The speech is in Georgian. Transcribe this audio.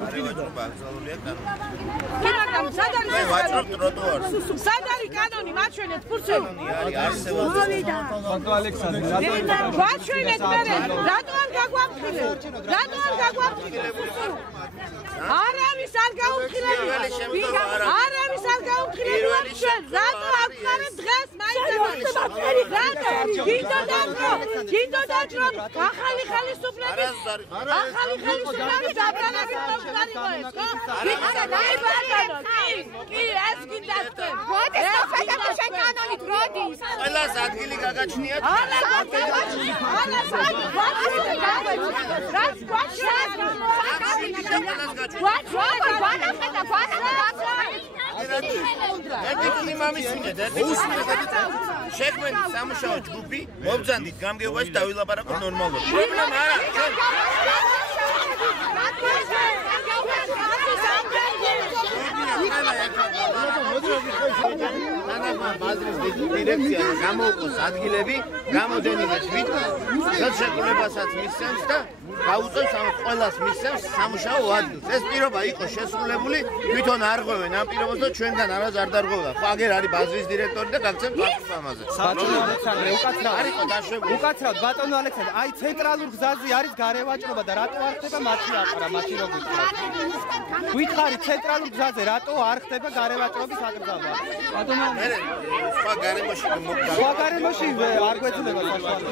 ვაჭრობა აკრძალულია კანონი. მაგრამ სად არის? მე ვაჭრობ ტროტუარს. სად არის კანონი? მაჩვენეთ ფურცელი. არის არსებობს. ბატონო ალექსანდრე, მაჩვენეთ მე. რატო არ გაგვაფრთხილეთ? რატო არ გაგვაფრთხილეთ? არავის არ გაუფრთხილეთ. არავის არ გაუფრთხილეთ ჩვენ. რატო აღყარეთ დღეს მაინც? რატო? გინდო დაჭრო. ახალი ხელისუფლების ახალი ხელისუფლების დაბრუნების მოხდარიყო ეს, ხო? კი, ეს გინდათ. მოდი, საფეთქე კანონით როდის? ყველას ადგილი გაგაჩნიათ. ეთიკი მამისინეთ, შექმნით სამუშაო ჯგუფი, მობრძანდით გამგეობაში დავილაპარაკოთ ნორმალურად. პრობლემა არა, ჩვენ ბაზრის დირექცია გამოუყოს ადგილები, გამოდენიმე თვით, რაც შეკრებასაც მისცემს და გაუწევს ამ ყველას მისცემს სამუშაო ადგილს. ეს პირობა იყო შესრულებული, თვითონ არღვევენ ამ პირობას და ჩვენგან არას არ დარღვევდა. ხო, აგერ არის ბაზრის დირექტორი და გაგცემთ პასუხს ამაზე. ბატონო ალექსანდრე, არისო დაშვებული. უკაცრავად ბატონო ალექსანდრე, აი ცენტრალურ გზაზე არის გარევაჭრობა და რატო არ ხდება მათი აყარა, მათი რო გითხარით ცენტრალურ გზაზე რატო არ ხდება გარევაჭრობის აკრძალვა? ბატონო მე სხვა გარემოში მოგდა. სხვა გარემოში არ გვეცდება საშუალება.